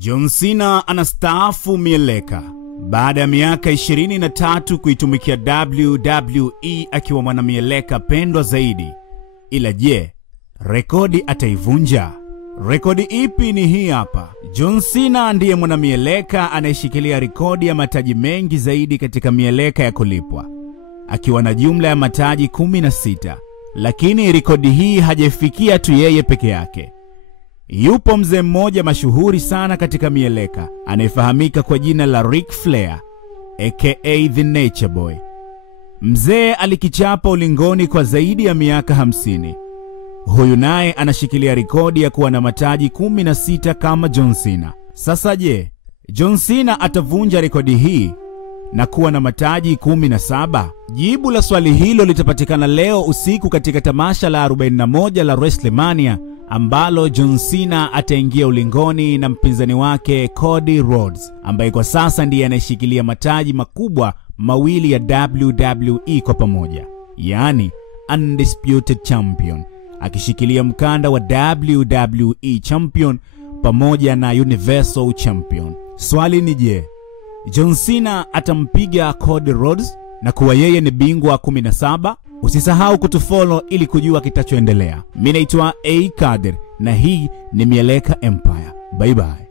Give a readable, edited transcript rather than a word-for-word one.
John Cena anastaafu mieleka baada ya miaka 23 kuitumikia WWE akiwa mwanamieleka pendwa zaidi. Ila je, rekodi ataivunja? Rekodi ipi ni hii hapa? John Cena ndiye mwanamieleka anayeshikilia rekodi ya mataji mengi zaidi katika mieleka ya kulipwa, akiwa na jumla ya mataji 16. Lakini rekodi hii hajafikia tu yeye peke yake. Yupo mzee mmoja mashuhuri sana katika mieleka anayefahamika kwa jina la Ric Flair aka The Nature Boy. Mzee alikichapa ulingoni kwa zaidi ya miaka 50. Huyu naye anashikilia rekodi ya kuwa na mataji 16 kama John Cena. Sasa je, John Cena atavunja rekodi hii na kuwa na mataji 17? Jibu la swali hilo litapatikana leo usiku katika tamasha la 41 la WrestleMania, ambalo John Cena ataingia ulingoni na mpinzani wake Cody Rhodes, ambaye kwa sasa ndiye anayeshikilia mataji makubwa mawili ya WWE kwa pamoja, yani Undisputed Champion, akishikilia mkanda wa WWE Champion pamoja na Universal Champion. Swali ni je, John Cena atampiga Cody Rhodes na kuwa yeye ni bingwa 17? Usisahau kutufollow ili kujua kitachoendelea. Mimi naitwa A Kader na hii ni Mieleka Empire. Bye bye.